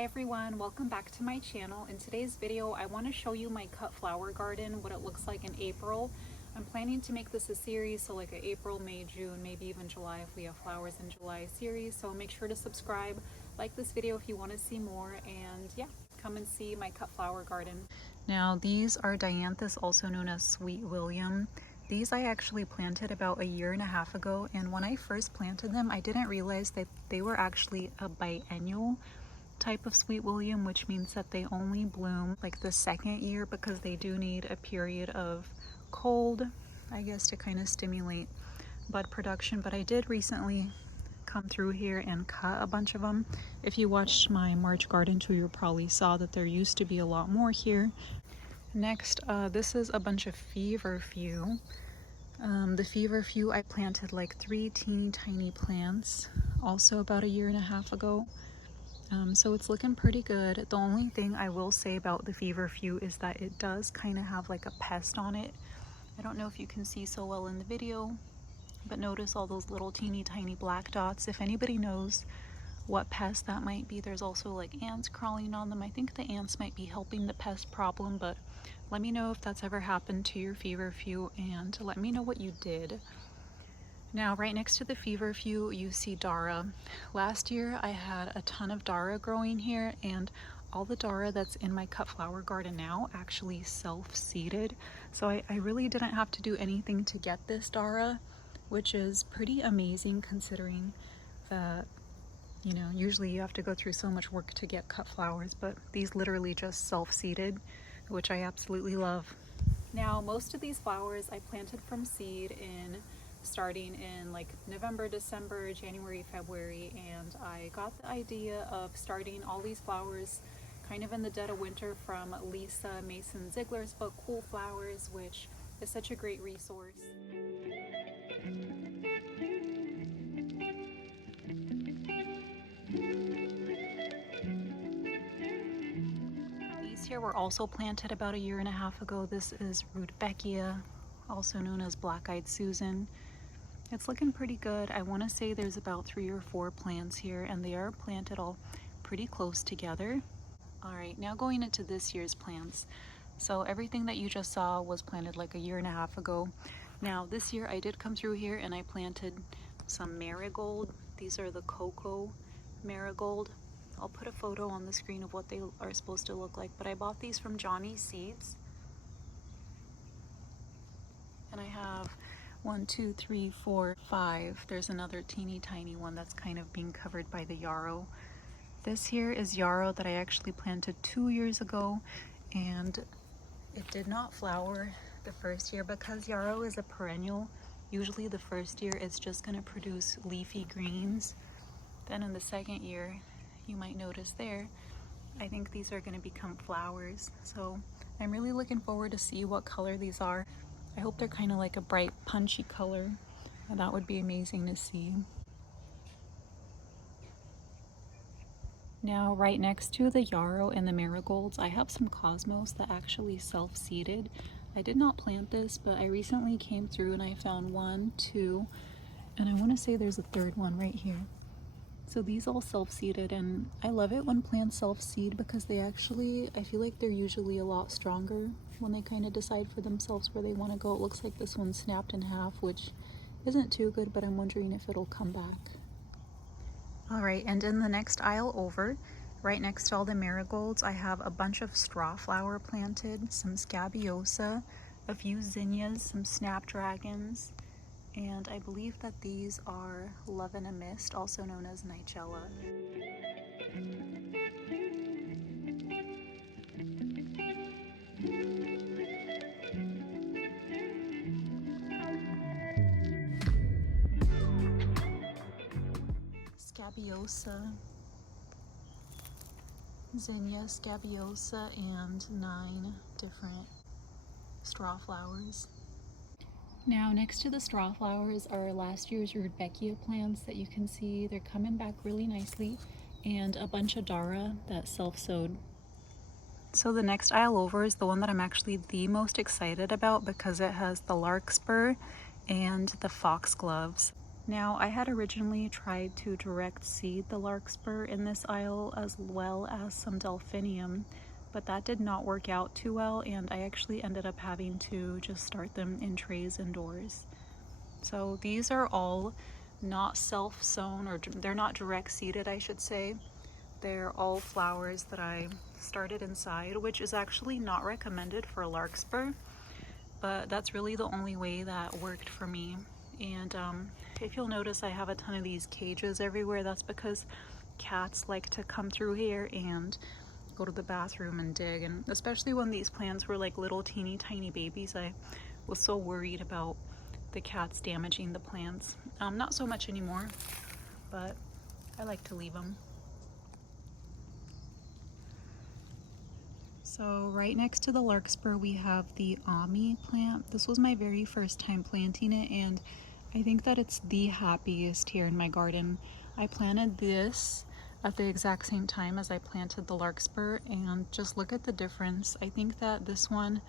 Hi everyone, welcome back to my channel. In today's video I want to show you my cut flower garden, what it looks like in April. I'm planning to make this a series, so like an April, May, June, maybe even July if we have flowers in July series. So make sure to subscribe, like this video if you want to see more, and yeah, come and see my cut flower garden. Now these are dianthus, also known as Sweet William. These I actually planted about 1.5 years ago, and when I first planted them I didn't realize that they were actually a biennial type of Sweet William, which means that they only bloom like the second year because they do need a period of cold, I guess, to kind of stimulate bud production. But I did recently come through here and cut a bunch of them. If you watched my March garden tour, you probably saw that there used to be a lot more here. Next, this is a bunch of feverfew. The feverfew I planted like 3 teeny tiny plants also about 1.5 years ago. So it's looking pretty good. The only thing I will say about the feverfew is that it does kind of have like a pest on it. I don't know if you can see so well in the video, but notice all those little teeny tiny black dots. If anybody knows what pest that might be, there's also like ants crawling on them. I think the ants might be helping the pest problem, but let me know if that's ever happened to your feverfew and let me know what you did. Now, right next to the feverfew, you see dara. Last year, I had a ton of dara growing here, and all the dara that's in my cut flower garden now actually self-seeded. So I really didn't have to do anything to get this dara, which is pretty amazing considering that, you know, usually you have to go through so much work to get cut flowers, but these literally just self-seeded, which I absolutely love. Now, most of these flowers I planted from seed starting in like November, December, January, February, and I got the idea of starting all these flowers kind of in the dead of winter from Lisa Mason Ziegler's book Cool Flowers, which is such a great resource. These here were also planted about 1.5 years ago. This is rudbeckia, also known as black-eyed Susan. It's looking pretty good. I want to say there's about 3 or 4 plants here, and they are planted all pretty close together. All right, now going into this year's plants. So everything that you just saw was planted like 1.5 years ago. Now this year I did come through here and I planted some marigold. These are the cocoa marigold. I'll put a photo on the screen of what they are supposed to look like, but I bought these from Johnny's Seeds. And I have 1, 2, 3, 4, 5. There's another teeny tiny one that's kind of being covered by the yarrow. This here is yarrow that I actually planted 2 years ago, and it did not flower the first year because yarrow is a perennial. Usually the first year it's just going to produce leafy greens. Then in the second year, you might notice there, I think these are going to become flowers. So I'm really looking forward to see what color these are. I hope they're kind of like a bright punchy color, and that would be amazing to see. Now right next to the yarrow and the marigolds, I have some cosmos that actually self-seeded. I did not plant this, but I recently came through and I found 1, 2, and I want to say there's a 3rd one right here. So these all self-seeded, and I love it when plants self-seed because they actually, I feel like they're usually a lot stronger when they kind of decide for themselves where they want to go. It looks like this one snapped in half, which isn't too good, but I'm wondering if it'll come back. All right, and in the next aisle over, right next to all the marigolds, I have a bunch of strawflower planted, some scabiosa, a few zinnias, some snapdragons, and I believe that these are Love in a Mist, also known as nigella. Scabiosa, zinnia, scabiosa, and 9 different straw flowers. Now next to the straw flowers are last year's rudbeckia plants that you can see. They're coming back really nicely, and a bunch of dara that self-sowed. So the next aisle over is the one that I'm actually the most excited about because it has the larkspur and the foxgloves. Now, I had originally tried to direct seed the larkspur in this aisle as well as some delphinium, but that did not work out too well, and I actually ended up having to just start them in trays indoors. So these are all not self-sown, or they're not direct seeded, I should say. They're all flowers that I started inside, which is actually not recommended for a larkspur, but that's really the only way that worked for me. And if you'll notice, I have a ton of these cages everywhere. That's because cats like to come through here and go to the bathroom and dig. And especially when these plants were like little teeny tiny babies, I was so worried about the cats damaging the plants. Not so much anymore, but I like to leave them. So right next to the larkspur we have the ammi plant. This was my very first time planting it, and I think that it's the happiest here in my garden. I planted this at the exact same time as I planted the larkspur, and just look at the difference. I think that this one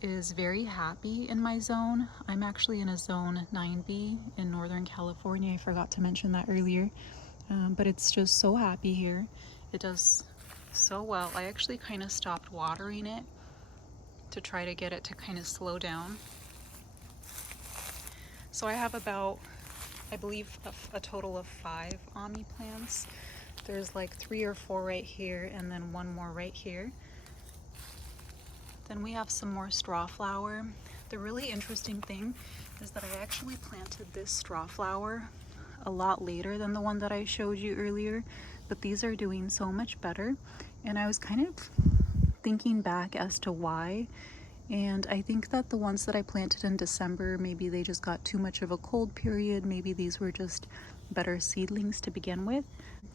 is very happy in my zone. I'm actually in a zone 9B in Northern California. I forgot to mention that earlier, but it's just so happy here. It does so well. I actually kind of stopped watering it to try to get it to kind of slow down. So I have about, I believe, a total of 5 ammi plants. There's like 3 or 4 right here, and then 1 more right here. Then we have some more strawflower. The really interesting thing is that I actually planted this strawflower a lot later than the one that I showed you earlier, but these are doing so much better. And I was kind of thinking back as to why, and I think that the ones that I planted in December, maybe they just got too much of a cold period. Maybe these were just better seedlings to begin with,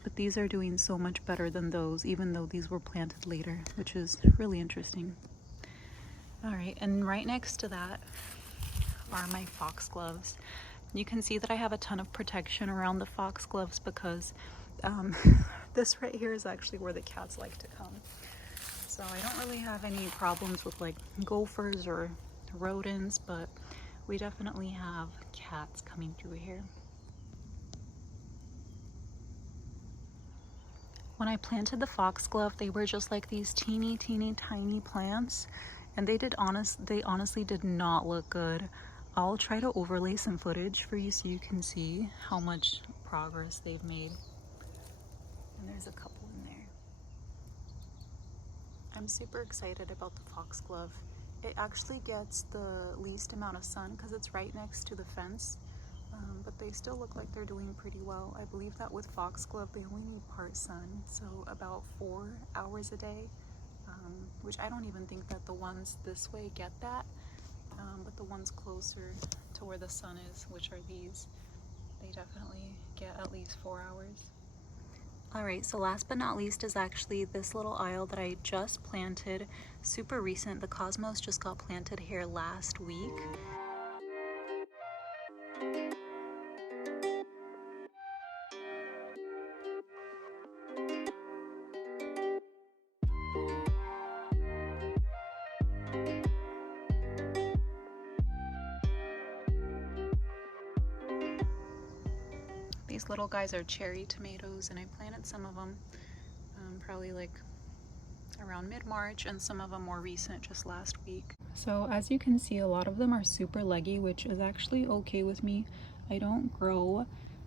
but these are doing so much better than those, even though these were planted later, which is really interesting. All right, and right next to that are my foxgloves. You can see that I have a ton of protection around the foxgloves because this right here is actually where the cats like to come. So I don't really have any problems with like gophers or rodents, but we definitely have cats coming through here. When I planted the foxglove, they were just like these teeny tiny plants, and they honestly did not look good. I'll try to overlay some footage for you so you can see how much progress they've made. And there's a couple in there. I'm super excited about the foxglove. It actually gets the least amount of sun because it's right next to the fence, but they still look like they're doing pretty well. I believe that with foxglove they only need part sun, so about 4 hours a day, which I don't even think that the ones this way get that, but the ones closer to where the sun is, which are these, they definitely get at least 4 hours. Alright, so last but not least is actually this little aisle that I just planted, super recent. The cosmos just got planted here last week. These little guys are cherry tomatoes, and I planted some of them probably like around mid-March, and some of them more recent, just last week. So as you can see, a lot of them are super leggy, which is actually okay with me. I don't grow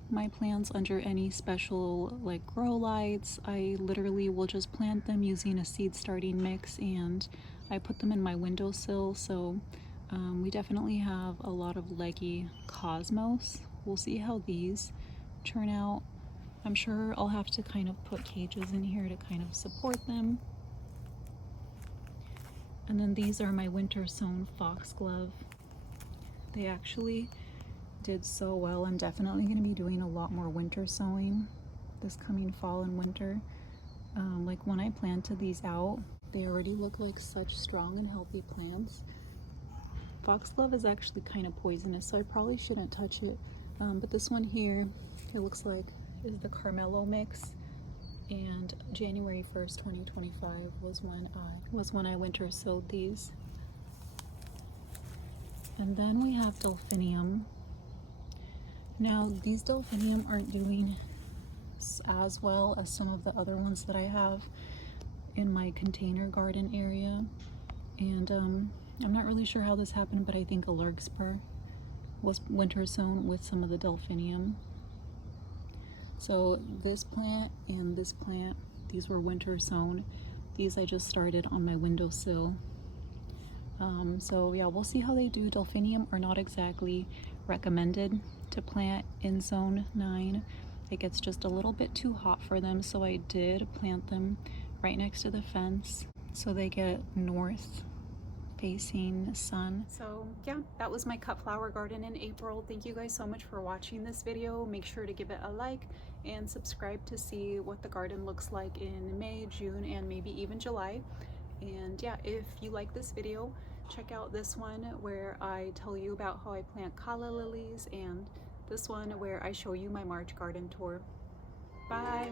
my plants under any special like grow lights. I literally will just plant them using a seed starting mix, and I put them in my windowsill. So we definitely have a lot of leggy cosmos. We'll see how these turn out. I'm sure I'll have to kind of put cages in here to kind of support them. And then these are my winter sown foxglove. They actually did so well. I'm definitely going to be doing a lot more winter sowing this coming fall and winter. Like when I planted these out, they already look like such strong and healthy plants. Foxglove is actually kind of poisonous, so I probably shouldn't touch it. But this one here, it looks like is the Carmelo mix, and January 1st, 2025 was when I winter sowed these. And then we have Delphinium. Now these delphinium aren't doing as well as some of the other ones that I have in my container garden area, and I'm not really sure how this happened, but I think a larkspur was winter sown with some of the delphinium. So this plant and this plant, these were winter sown. These I just started on my windowsill. So yeah, we'll see how they do. Delphinium are not exactly recommended to plant in zone 9. It gets just a little bit too hot for them, so I did plant them right next to the fence so they get north facing sun. So yeah, that was my cut flower garden in April. Thank you guys so much for watching this video. Make sure to give it a like and subscribe to see what the garden looks like in May, June, and maybe even July. And yeah, if you like this video, check out this one where I tell you about how I plant calla lilies, and this one where I show you my March garden tour. Bye!